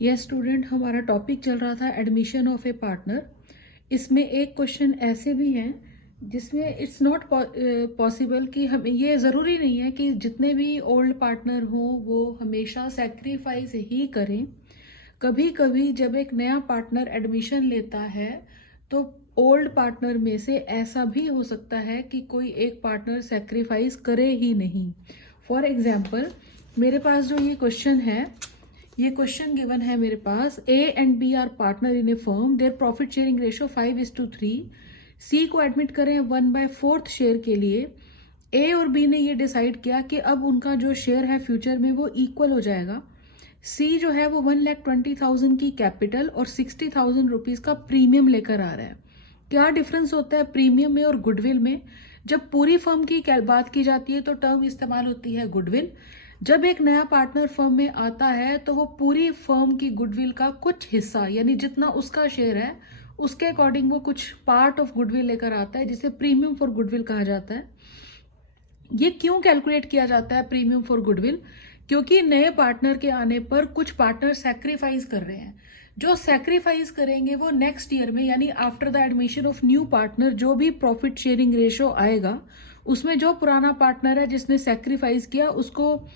यह स्टूडेंट, हमारा टॉपिक चल रहा था एडमिशन ऑफ ए पार्टनर। इसमें एक क्वेश्चन ऐसे भी हैं जिसमें इट्स नॉट पॉसिबल कि हम, ये ज़रूरी नहीं है कि जितने भी ओल्ड पार्टनर हों वो हमेशा सेक्रीफाइस ही करें। कभी कभी जब एक नया पार्टनर एडमिशन लेता है तो ओल्ड पार्टनर में से ऐसा भी हो सकता है कि कोई एक पार्टनर सेक्रीफाइस करे ही नहीं। फॉर एग्जाम्पल, मेरे पास जो ये क्वेश्चन है, ये क्वेश्चन गिवन है मेरे पास, A and B are partner in a firm, their profit sharing ratio 5:3। C को एडमिट करें 1/4 शेयर के लिए। ए और बी ने ये डिसाइड किया कि अब उनका जो शेयर है फ्यूचर में वो इक्वल हो जाएगा। सी जो है वो 1,20,000 की कैपिटल और 60,000 रुपीज का प्रीमियम लेकर आ रहा है। क्या डिफरेंस होता है प्रीमियम में और गुडविल में? जब पूरी फर्म की बात की जाती है तो टर्म इस्तेमाल होती है गुडविल। जब एक नया पार्टनर फर्म में आता है तो वो पूरी फर्म की गुडविल का कुछ हिस्सा, यानी जितना उसका शेयर है उसके अकॉर्डिंग वो कुछ पार्ट ऑफ गुडविल लेकर आता है, जिसे प्रीमियम फॉर गुडविल कहा जाता है। ये क्यों कैलकुलेट किया जाता है प्रीमियम फॉर गुडविल? क्योंकि नए पार्टनर के आने पर कुछ पार्टनर सैक्रिफाइस कर रहे हैं। जो सैक्रिफाइस करेंगे वो नेक्स्ट ईयर में, यानी after the admission of new partner, जो भी प्रॉफिट शेयरिंग रेशियो आएगा उसमें जो पुराना पार्टनर है जिसने सैक्रिफाइस किया उसको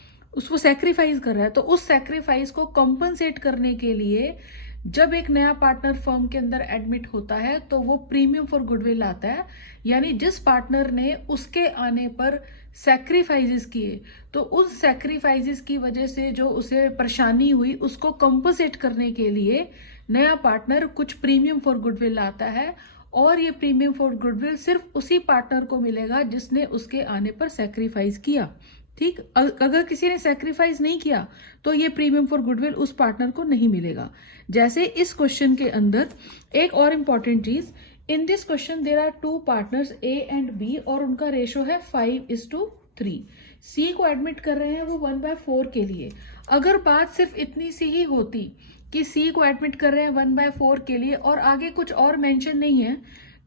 सैक्रिफाइस कर रहा है, तो उस सैक्रिफाइस को कॉम्पनसेट करने के लिए जब एक नया पार्टनर फर्म के अंदर एडमिट होता है तो वो प्रीमियम फॉर गुडविल आता है। यानी जिस पार्टनर ने उसके आने पर सैक्रिफाइसेस किए, तो उस सैक्रिफाइसेस की वजह से जो उसे परेशानी हुई उसको कंपनसेट करने के लिए नया पार्टनर कुछ प्रीमियम फॉर गुडविल आता है। और ये प्रीमियम फॉर गुडविल सिर्फ उसी पार्टनर को मिलेगा जिसने उसके आने पर सैक्रिफाइस किया। ठीक, अगर किसी ने सैक्रिफाइस नहीं किया तो ये प्रीमियम फॉर गुडविल उस पार्टनर को नहीं मिलेगा। जैसे इस क्वेश्चन के अंदर एक और इंपॉर्टेंट चीज, इन this question there are two partners A and B और उनका रेशो है 5:3। सी को एडमिट कर रहे हैं वो 1/4 के लिए। अगर बात सिर्फ इतनी सी ही होती कि सी को एडमिट कर रहे हैं 1/4 के लिए और आगे कुछ और मेंशन नहीं है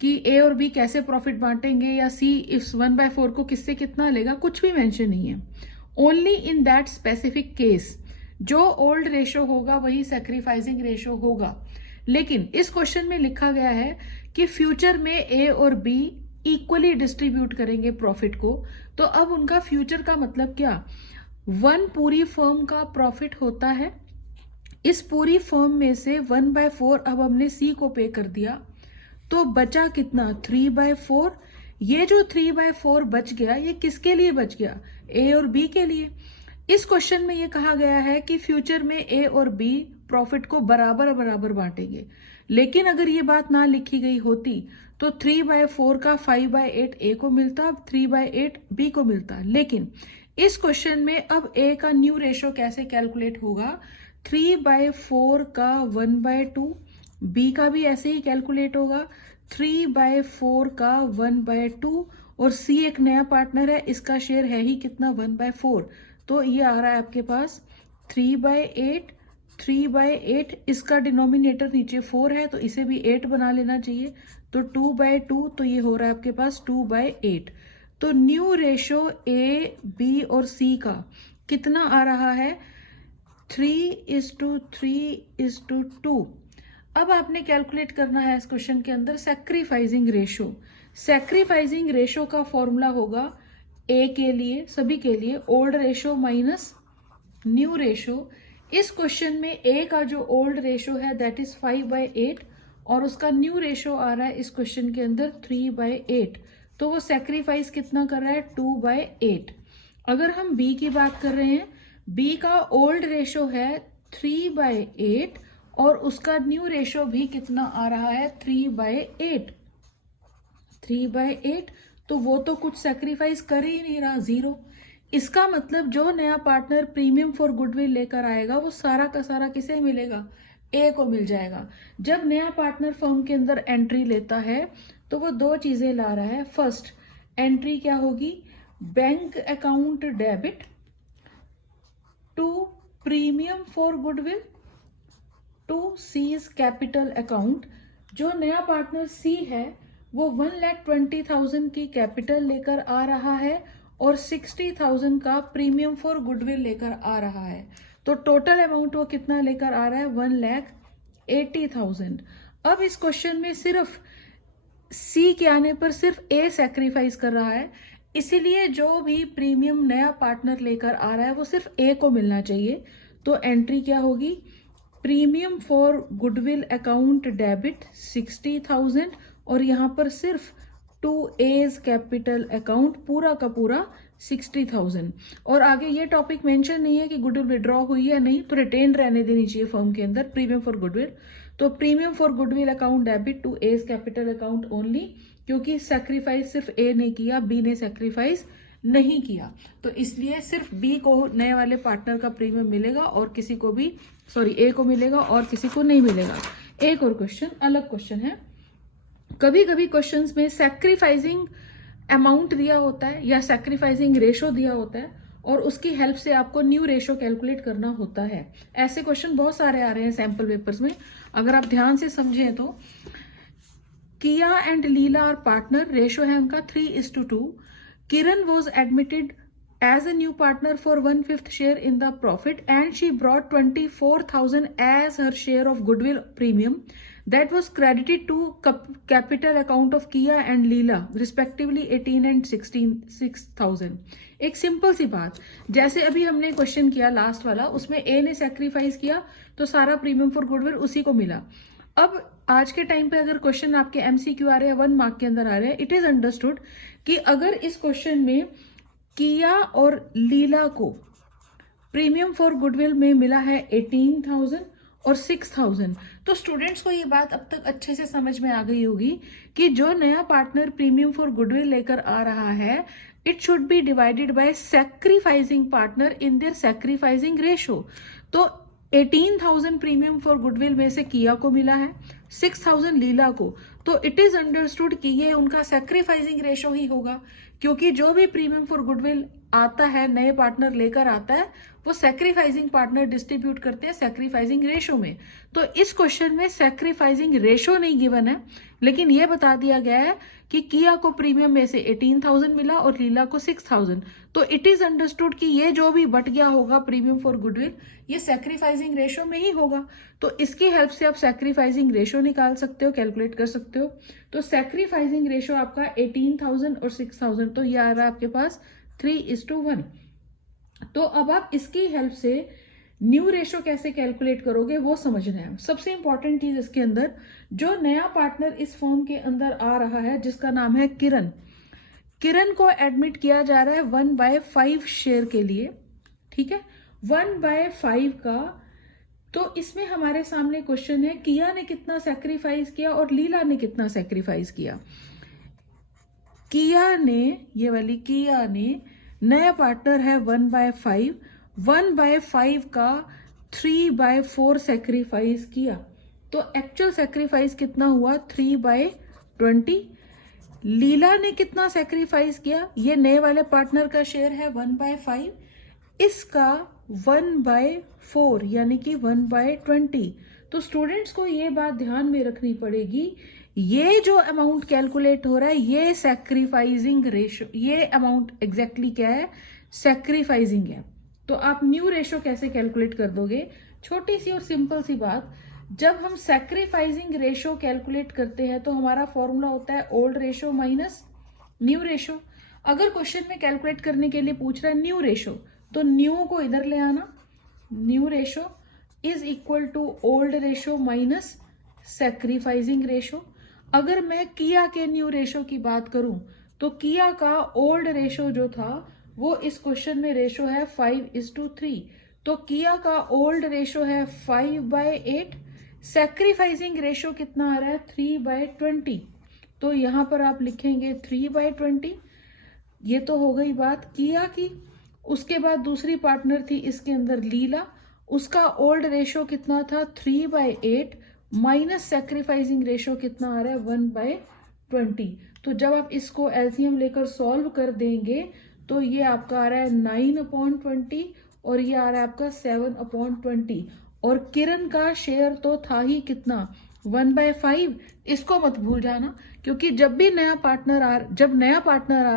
कि ए और बी कैसे प्रॉफिट बांटेंगे या सी इस 1/4 को किससे कितना लेगा, कुछ भी मेंशन नहीं है। Only in that specific case जो ओल्ड रेशो होगा वही सैक्रिफाइसिंग रेशो होगा। लेकिन इस क्वेश्चन में लिखा गया है कि फ्यूचर में ए और बी इक्वली डिस्ट्रीब्यूट करेंगे प्रॉफिट को। तो अब उनका फ्यूचर का मतलब क्या? 1 पूरी फर्म का प्रॉफिट होता है, इस पूरी फर्म में से 1/4 अब हमने सी को पे कर दिया, तो बचा कितना? 3/4। ये जो 3/4 बच गया ये किसके लिए बच गया? ए और बी के लिए। इस क्वेश्चन में ये कहा गया है कि फ्यूचर में ए और बी प्रॉफिट को बराबर बराबर बांटेंगे। लेकिन अगर ये बात ना लिखी गई होती तो 3/4 का 5/8 ए को मिलता, 3/8 बी को मिलता। लेकिन इस क्वेश्चन में अब ए का न्यू रेशो कैसे कैलकुलेट होगा? 3/4 का 1/2, बी का भी ऐसे ही कैलकुलेट होगा 3/4 का 1/2, और सी एक नया पार्टनर है, इसका शेयर है ही कितना? 1/4। तो ये आ रहा है आपके पास 3/8, 3/8, इसका डिनोमिनेटर नीचे 4 है तो इसे भी 8 बना लेना चाहिए, तो 2/2, तो ये हो रहा है आपके पास 2/8। तो न्यू रेशो ए, बी और सी का कितना आ रहा है? 3:3:2। अब आपने कैलकुलेट करना है इस क्वेश्चन के अंदर सैक्रिफाइसिंग रेशो। सैक्रिफाइसिंग रेशो का फॉर्मूला होगा ए के लिए, सभी के लिए, old ratio minus new ratio. इस क्वेश्चन में ए का जो ओल्ड रेशो है दैट इज 5/8 और उसका न्यू रेशो आ रहा है इस क्वेश्चन के अंदर 3/8। तो वो सैक्रिफाइस कितना कर रहा है? 2/8। अगर हम बी की बात कर रहे हैं, बी का ओल्ड रेशो है 3/8 और उसका न्यू रेशो भी कितना आ रहा है? 3/8। 3/8, तो वो तो कुछ सैक्रिफाइस कर ही नहीं रहा, 0। इसका मतलब जो नया पार्टनर प्रीमियम फॉर गुडविल लेकर आएगा वो सारा का सारा किसे मिलेगा? ए को मिल जाएगा। जब नया पार्टनर फर्म के अंदर एंट्री लेता है तो वो दो चीजें ला रहा है। फर्स्ट एंट्री क्या होगी? Bank account debit to premium for goodwill to C's capital account. जो नया पार्टनर सी है वो 1,20,000 की कैपिटल लेकर आ रहा है और 60,000 का प्रीमियम फॉर गुडविल लेकर आ रहा है। तो टोटल अमाउंट वो कितना लेकर आ रहा है, 1,80,000। अब इस क्वेश्चन में सिर्फ सी के आने पर सिर्फ ए सेक्रीफाइस कर रहा है, इसीलिए जो भी प्रीमियम नया पार्टनर लेकर आ रहा है वो सिर्फ ए को मिलना चाहिए। तो एंट्री क्या होगी, premium for goodwill account debit 60,000 और यहाँ पर सिर्फ टू एज कैपिटल अकाउंट पूरा का पूरा 60,000। और आगे ये टॉपिक मेंशन नहीं है कि गुडविल विड्रॉ हुई है नहीं, तो रिटेन रहने देनी चाहिए फर्म के अंदर प्रीमियम फॉर गुडविल। तो premium for goodwill account debit to A's capital account only, क्योंकि सेक्रीफाइस सिर्फ ए ने किया, बी ने सेक्रीफाइस नहीं किया, तो इसलिए सिर्फ बी को नए वाले पार्टनर का प्रीमियम मिलेगा और किसी को भी, सॉरी, ए को मिलेगा और किसी को नहीं मिलेगा। एक और क्वेश्चन, अलग क्वेश्चन है। कभी कभी क्वेश्चंस में सैक्रिफाइसिंग अमाउंट दिया होता है या सैक्रिफाइसिंग रेशो दिया होता है और उसकी हेल्प से आपको न्यू रेशो कैलकुलेट करना होता है। ऐसे क्वेश्चन बहुत सारे आ रहे हैं सैंपल पेपर्स में, अगर आप ध्यान से समझें तो। Kiya and Leela are partner, ratio है उनका 3:2। Kiran was admitted as a new partner for 1/5 share in the profit and she brought 24,000 as her share of goodwill premium that was credited to capital account of Kia and Leela respectively 18 and 6,000। एक simple सी बात, जैसे अभी हमने question किया last वाला, उसमें ए ने sacrifice किया तो सारा प्रीमियम फॉर गुडविल उसी को मिला। अब आज के टाइम पे अगर क्वेश्चन आपके एमसीक्यू आ रहे हैं, 1 मार्क के अंदर आ रहे हैं, इट इज अंडरस्टूड कि अगर इस क्वेश्चन में किया और लीला को प्रीमियम फॉर गुडविल में मिला है 18,000 और 6,000, तो स्टूडेंट्स को ये बात अब तक अच्छे से समझ में आ गई होगी कि जो नया पार्टनर प्रीमियम फॉर गुडविल लेकर आ रहा है, it should be divided by sacrificing partner in their sacrificing ratio. तो 18,000 प्रीमियम फॉर गुडविल में से किया को मिला है, 6,000 लीला को, तो इट इज अंडरस्टूड कि ये उनका सैक्रिफाइसिंग रेशो ही होगा, क्योंकि जो भी प्रीमियम फॉर गुडविल आता है, नए पार्टनर लेकर आता है, वो सैक्रिफाइसिंग पार्टनर डिस्ट्रीब्यूट करते हैं सैक्रिफाइसिंग रेशो में। तो इस क्वेश्चन में सैक्रिफाइसिंग रेशो नहीं गिवन है, लेकिन यह बता दिया गया है कि किया को प्रीमियम में से 18,000 मिला और लीला को 6,000। तो इट इज अंडरस्टूड कि ये जो भी बट गया होगा प्रीमियम फॉर गुडविल, ये सैक्रिफाइसिंग रेशो में ही होगा। तो इसकी हेल्प से आप सैक्रिफाइसिंग रेशो निकाल सकते हो, कैलकुलेट कर सकते हो। तो सैक्रिफाइसिंग रेशो आपका 18,000 और 6,000, तो ये आ रहा है आपके पास 3:1। तो अब आप इसकी हेल्प से न्यू रेशो कैसे कैलकुलेट करोगे वो समझना है। सबसे इंपॉर्टेंट चीज इसके अंदर, जो नया पार्टनर इस फर्म के अंदर आ रहा है जिसका नाम है किरण, किरण को एडमिट किया जा रहा है 1/5 शेयर के लिए, ठीक है, 1/5 का। तो इसमें हमारे सामने क्वेश्चन है, किया ने कितना सेक्रीफाइस किया और लीला ने कितना सेक्रीफाइस किया। किया ने, ये वाली किया ने, नया पार्टनर है 1/5, 1/5 का 3/4 सेक्रीफाइस किया, तो एक्चुअल सेक्रीफाइस कितना हुआ, 3/20। लीला ने कितना सेक्रीफाइस किया, ये नए वाले पार्टनर का शेयर है 1/5, इसका 1/4 यानी कि 1/20। तो स्टूडेंट्स को ये बात ध्यान में रखनी पड़ेगी, ये जो अमाउंट कैलकुलेट हो रहा है ये सैक्रिफाइसिंग रेशो, ये अमाउंट एग्जैक्टली क्या है, सैक्रिफाइसिंग है। तो आप न्यू रेशो कैसे कैलकुलेट कर दोगे, छोटी सी और सिंपल सी बात, जब हम सैक्रिफाइसिंग रेशो कैलकुलेट करते हैं तो हमारा फॉर्मूला होता है old ratio minus new ratio. अगर क्वेश्चन में कैलकुलेट करने के लिए पूछ रहा है न्यू रेशो, तो न्यू को इधर ले आना, new ratio is equal to old ratio minus sacrificing ratio. अगर मैं किया के न्यू रेशो की बात करूं तो किया का ओल्ड रेशो जो था वो इस क्वेश्चन में रेशो है 5:3, तो किया का ओल्ड रेशो है 5/8, सैक्रिफाइसिंग रेशो कितना आ रहा है 3/20, तो यहां पर आप लिखेंगे 3/20। ये तो हो गई बात किया की। उसके बाद दूसरी पार्टनर थी इसके अंदर लीला, उसका ओल्ड रेशो कितना था 3/8 माइनस सैक्रिफाइसिंग रेशो कितना आ रहा है 1/20। तो जब आप इसको एलसीएम लेकर सॉल्व कर देंगे तो ये आपका आ रहा है 9/20 और ये आ रहा है आपका 7/20। और किरण का शेयर तो था ही कितना 1/5, इसको मत भूल जाना, क्योंकि जब नया पार्टनर आ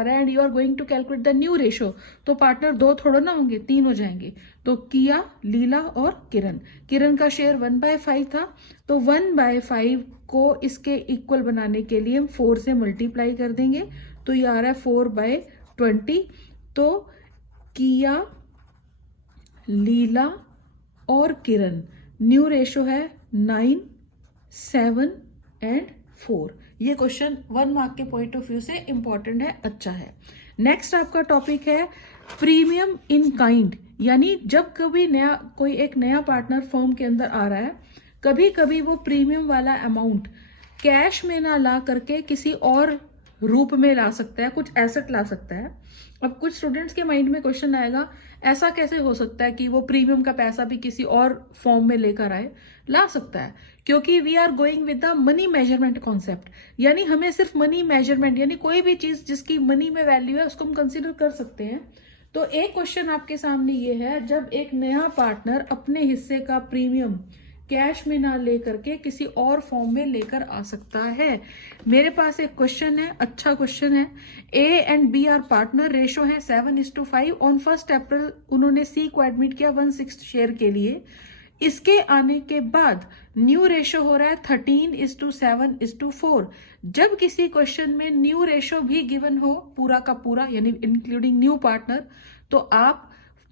रहा है and you are going to calculate the new ratio, तो पार्टनर 2 थोड़ा ना होंगे, 3 हो जाएंगे। तो किया, लीला और किरण, किरण का शेयर 1/5 था, तो 1/5 को इसके इक्वल बनाने के लिए हम 4 से मल्टीप्लाई कर देंगे, तो ये आ रहा है 4/20। तो किया, लीला और किरण, न्यू रेशो है 9, 7 एंड 4। ये क्वेश्चन 1 मार्क के पॉइंट ऑफ व्यू से इंपॉर्टेंट है, अच्छा है। नेक्स्ट आपका टॉपिक है प्रीमियम इन काइंड, यानी जब कभी कोई एक नया पार्टनर फर्म के अंदर आ रहा है, कभी कभी वो प्रीमियम वाला अमाउंट कैश में ना ला करके किसी और रूप में ला सकता है, कुछ एसेट ला सकता है। अब कुछ स्टूडेंट्स के माइंड में क्वेश्चन आएगा, ऐसा कैसे हो सकता है कि वो प्रीमियम का पैसा भी किसी और फॉर्म में लेकर आए? ला सकता है, क्योंकि we are going with the money measurement concept, यानी हमें सिर्फ मनी मेजरमेंट, यानी कोई भी चीज जिसकी मनी में वैल्यू है उसको हम कंसिडर कर सकते हैं। तो एक क्वेश्चन आपके सामने ये है, जब एक नया पार्टनर अपने हिस्से का प्रीमियम कैश में ना लेकर के किसी और फॉर्म में लेकर आ सकता है। मेरे पास एक क्वेश्चन है, अच्छा क्वेश्चन है। A and B are partner, ratio है 7:5। ऑन 1 अप्रैल उन्होंने सी को एडमिट किया 1/6 शेयर के लिए। इसके आने के बाद न्यू रेशो हो रहा है 13:7:4। जब किसी क्वेश्चन में न्यू रेशो भी गिवन हो पूरा का पूरा, यानी इंक्लूडिंग न्यू पार्टनर, तो आप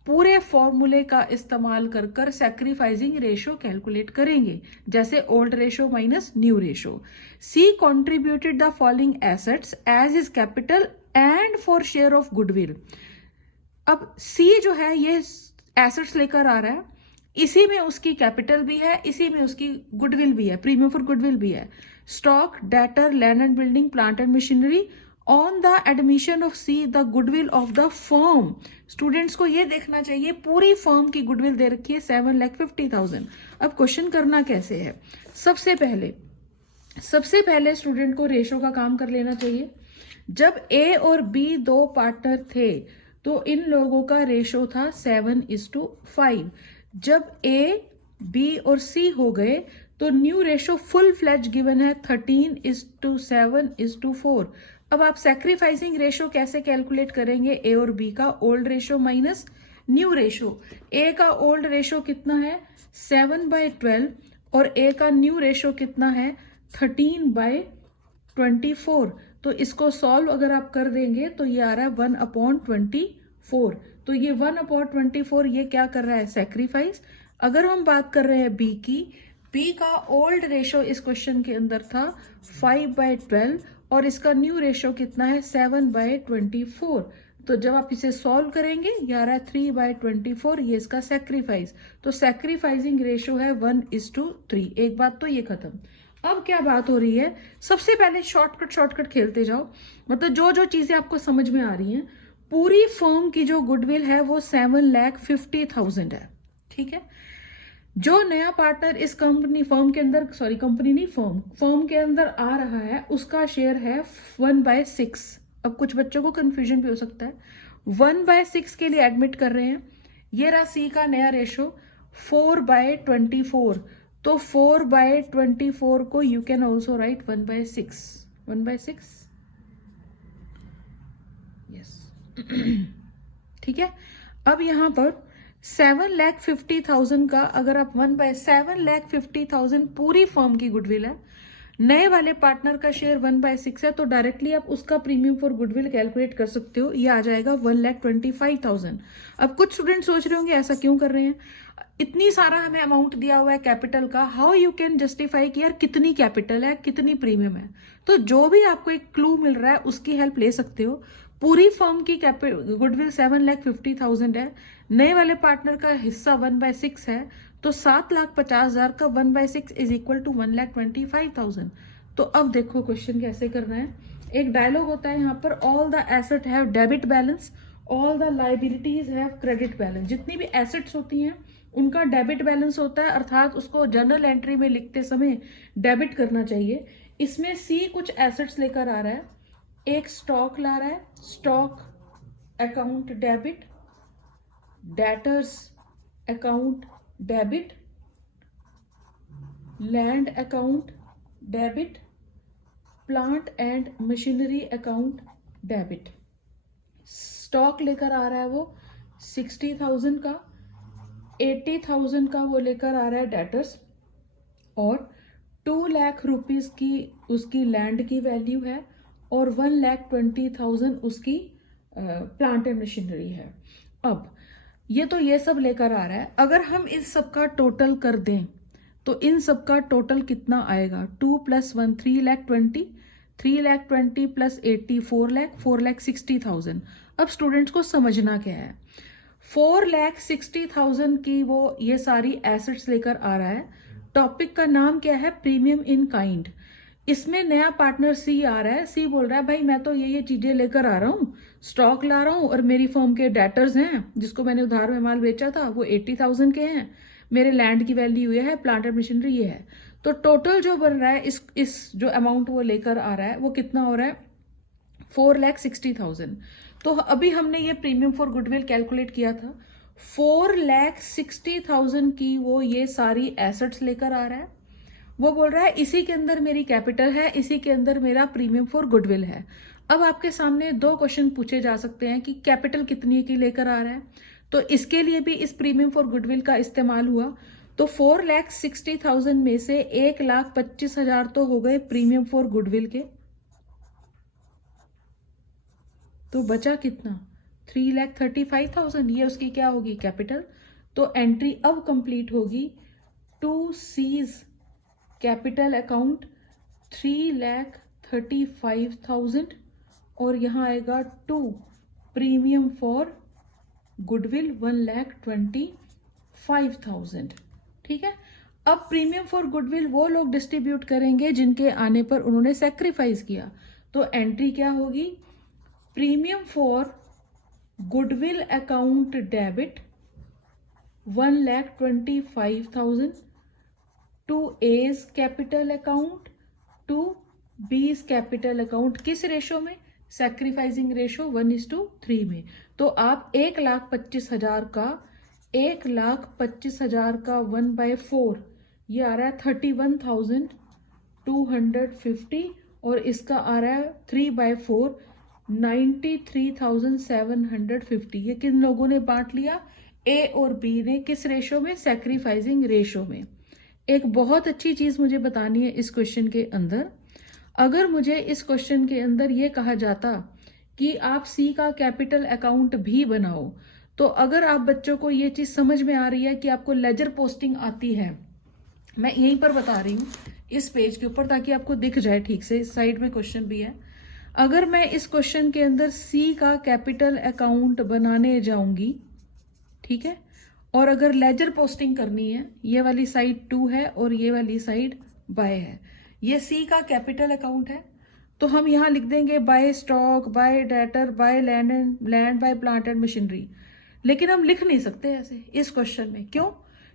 पूरे फॉर्मूले का इस्तेमाल कर कर सैक्रिफाइसिंग रेशो कैलकुलेट करेंगे, जैसे old ratio minus new ratio. C contributed the following assets as his capital and for share of goodwill. अब सी जो है ये एसेट्स लेकर आ रहा है, इसी में उसकी कैपिटल भी है, इसी में उसकी गुडविल भी है, प्रीमियम फॉर गुडविल भी है। Stock, debtor, land and building, plant and machinery. On the admission of see the goodwill of the firm, students को ये देखना चाहिए पूरी फर्म की गुडविल दे रखी है 7,50,000। अब क्वेश्चन करना कैसे है? सबसे पहले स्टूडेंट को रेशो का काम कर लेना चाहिए। जब ए और बी 2 पार्टनर थे तो इन लोगों का रेशो था 7:5। जब ए, बी और सी हो गए तो new ratio full fledge given है 13:7:4। अब आप सैक्रिफाइसिंग रेशो कैसे कैलकुलेट करेंगे? ए और बी का old ratio minus new ratio. A का ओल्ड रेशो कितना है? 7/12 और ए का न्यू रेशो कितना है? 13/24। तो इसको सॉल्व अगर आप कर देंगे तो ये आ रहा है 1/24। तो ये 1/24 ये क्या कर रहा है? सैक्रिफाइस। अगर हम बात कर रहे हैं बी की, बी का ओल्ड रेशो इस क्वेश्चन के अंदर था 5/12 और इसका न्यू रेशो कितना है? 7/24। तो जब आप इसे सॉल्व करेंगे ये आ रहा है 3/24, ये इसका सैक्रिफाइस। तो सैक्रिफाइसिंग रेशो है 1:3। एक बात तो ये खत्म। अब क्या बात हो रही है? सबसे पहले शॉर्टकट खेलते जाओ, मतलब जो जो चीजें आपको समझ में आ रही हैं। पूरी फर्म की जो गुडविल है वो 7,50,000 है, ठीक है। जो नया पार्टनर इस फर्म के अंदर, सॉरी कंपनी नहीं, फर्म के अंदर आ रहा है, उसका शेयर है 1/6। अब कुछ बच्चों को कंफ्यूजन भी हो सकता है, 1/6 के लिए एडमिट कर रहे हैं। ये रहा सी का नया रेशो 4/24। तो 4/24 को you can also right 1/6 yes ठीक है। अब यहां पर 7,50,000 का अगर आप 7,50,000 पूरी फर्म की गुडविल है, नए वाले पार्टनर का शेयर 1/6 है, तो डायरेक्टली आप उसका प्रीमियम फॉर गुडविल कैलकुलेट कर सकते हो। ये आ जाएगा 1,25,000। अब कुछ स्टूडेंट सोच रहे होंगे ऐसा क्यों कर रहे हैं, इतनी सारा हमें अमाउंट दिया हुआ है कैपिटल का, हाउ यू कैन जस्टिफाई कि यार कितनी कैपिटल है, कितनी प्रीमियम है। तो जो भी आपको एक क्लू मिल रहा है उसकी हेल्प ले सकते हो। पूरी फर्म की गुडविल 7,50,000 है, नए वाले पार्टनर का हिस्सा 1/6 है, तो 7,50,000 का 1/6 इज इक्वल टू 1,25,000। तो अब देखो क्वेश्चन कैसे करना है। एक डायलॉग होता है यहाँ पर, all the asset have debit balance, all the liabilities have credit balance. जितनी भी एसेट्स होती हैं उनका डेबिट बैलेंस होता है, अर्थात उसको जर्नल एंट्री में लिखते समय डेबिट करना चाहिए। इसमें सी कुछ एसेट्स लेकर आ रहा है, एक स्टॉक ला रहा है, stock account debit, debtors account debit, land account debit, plant and machinery account debit. Stock लेकर आ रहा है वो 60,000 का, 80,000 का वो लेकर आ रहा है डेटर्स, और 2 लाख रुपीज की उसकी लैंड की वैल्यू है, और 1,20,000 उसकी प्लांट एंड मशीनरी है। अब ये सब लेकर आ रहा है। अगर हम इस सब का टोटल कर दें तो इन सब का टोटल कितना आएगा? 2 + 1 3,20,000, 3,20,000 + 80 4,60,000। अब स्टूडेंट्स को समझना क्या है, 4,60,000 की वो ये सारी एसेट्स लेकर आ रहा है। टॉपिक का नाम क्या है? Premium in kind. इसमें नया पार्टनर सी आ रहा है। सी बोल रहा है भाई मैं तो ये चीजें लेकर आ रहा हूँ, स्टॉक ला रहा हूँ, और मेरी फर्म के डेटर्स हैं जिसको मैंने उधार में माल बेचा था वो 80,000 के हैं, मेरे लैंड की वैल्यू ये है, प्लांट एंड मशीनरी ये है। तो टोटल जो बन रहा है इस जो अमाउंट वो लेकर आ रहा है वो कितना हो रहा है? 4,60,000। तो अभी हमने ये प्रीमियम फॉर गुडविल कैलकुलेट किया था। 4,60,000 की वो ये सारी एसेट्स लेकर आ रहा है। वो बोल रहा है इसी के अंदर मेरी कैपिटल है, इसी के अंदर मेरा प्रीमियम फॉर गुडविल है। अब आपके सामने 2 क्वेश्चन पूछे जा सकते हैं कि कैपिटल कितनी की लेकर आ रहा है, तो इसके लिए भी इस प्रीमियम फॉर गुडविल का इस्तेमाल हुआ। तो 4,60,000 में से 1,25,000 तो हो गए प्रीमियम फॉर गुडविल के, तो बचा कितना? 3,35,000। ये उसकी क्या होगी? कैपिटल। तो एंट्री अब कंप्लीट होगी, टू सीज कैपिटल अकाउंट 3,35,000, और यहां आएगा 2 प्रीमियम फॉर गुडविल 1,25,000। ठीक है। अब प्रीमियम फॉर गुडविल वो लोग डिस्ट्रीब्यूट करेंगे जिनके आने पर उन्होंने सेक्रीफाइस किया। तो एंट्री क्या होगी? Premium for goodwill account debit 1,25,000 to A's capital account, to B's capital account. किस रेशो में? सैक्रिफाइसिंग रेशो 1:3 में। तो आप 1,25,000 का 1,25,000 का 1/4, ये आ रहा है 31,250, और इसका आ रहा है 3/4 93,750। ये किन लोगों ने बांट लिया? ए और बी ने। किस रेशो में? सैक्रिफाइसिंग रेशो में। एक बहुत अच्छी चीज मुझे बतानी है इस क्वेश्चन के अंदर। अगर मुझे इस क्वेश्चन के अंदर ये कहा जाता कि आप सी का कैपिटल अकाउंट भी बनाओ, तो अगर आप बच्चों को ये चीज समझ में आ रही है कि आपको लेजर पोस्टिंग आती है, मैं यहीं पर बता रही हूँ इस पेज के ऊपर ताकि आपको दिख जाए ठीक से। इस साइड में क्वेश्चन भी है। अगर मैं इस क्वेश्चन के अंदर सी का कैपिटल अकाउंट बनाने जाऊंगी, ठीक है, और अगर लेजर पोस्टिंग करनी है, ये वाली साइड 2 है और ये वाली साइड बाय है, ये सी का कैपिटल अकाउंट है, तो हम यहां लिख देंगे by stock, by debtor, by land, by plant and machinery. लेकिन हम लिख नहीं सकते ऐसे इस क्वेश्चन में। क्यों?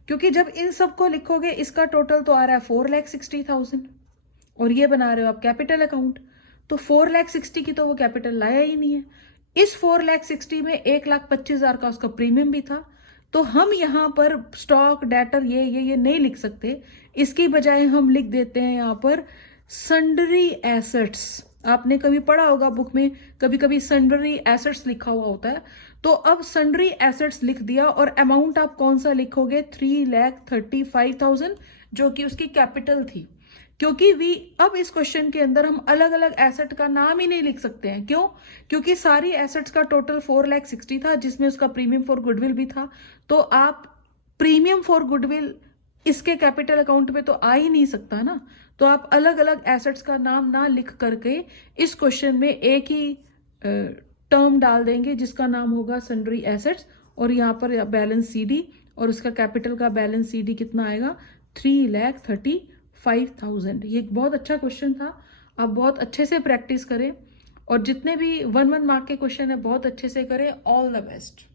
क्योंकि जब इन सबको लिखोगे इसका टोटल तो आ रहा है 4,60,000, और ये बना रहे हो आप कैपिटल अकाउंट, तो 4,60,000 की तो वो कैपिटल लाया ही नहीं है। इस 4,60,000 में 1,25,000 का उसका प्रीमियम भी था। तो हम यहां पर स्टॉक, डेटर ये नहीं लिख सकते। इसकी बजाय हम लिख देते हैं यहां पर सन्डरी एसेट्स। आपने कभी पढ़ा होगा बुक में, कभी कभी सन्डरी एसेट्स लिखा हुआ होता है। तो अब सन्डरी एसेट्स लिख दिया, और अमाउंट आप कौन सा लिखोगे? 3,35,000, जो कि उसकी कैपिटल थी। क्योंकि अब इस क्वेश्चन के अंदर हम अलग अलग एसेट का नाम ही नहीं लिख सकते हैं। क्यों? क्योंकि सारी एसेट्स का टोटल 4,60,000 था, जिसमें उसका प्रीमियम फॉर गुडविल भी था। तो आप प्रीमियम फॉर गुडविल इसके कैपिटल अकाउंट में तो आ ही नहीं सकता ना। तो आप अलग अलग एसेट्स का नाम ना लिख करके इस क्वेश्चन में एक ही टर्म डाल देंगे जिसका नाम होगा सन्ड्री एसेट्स, और यहाँ पर बैलेंस सीडी, और उसका कैपिटल का बैलेंस सीडी कितना आएगा? 3,35,000। ये एक बहुत अच्छा क्वेश्चन था। आप बहुत अच्छे से प्रैक्टिस करें, और जितने भी 1 मार्क के क्वेश्चन है बहुत अच्छे से करें। All the best.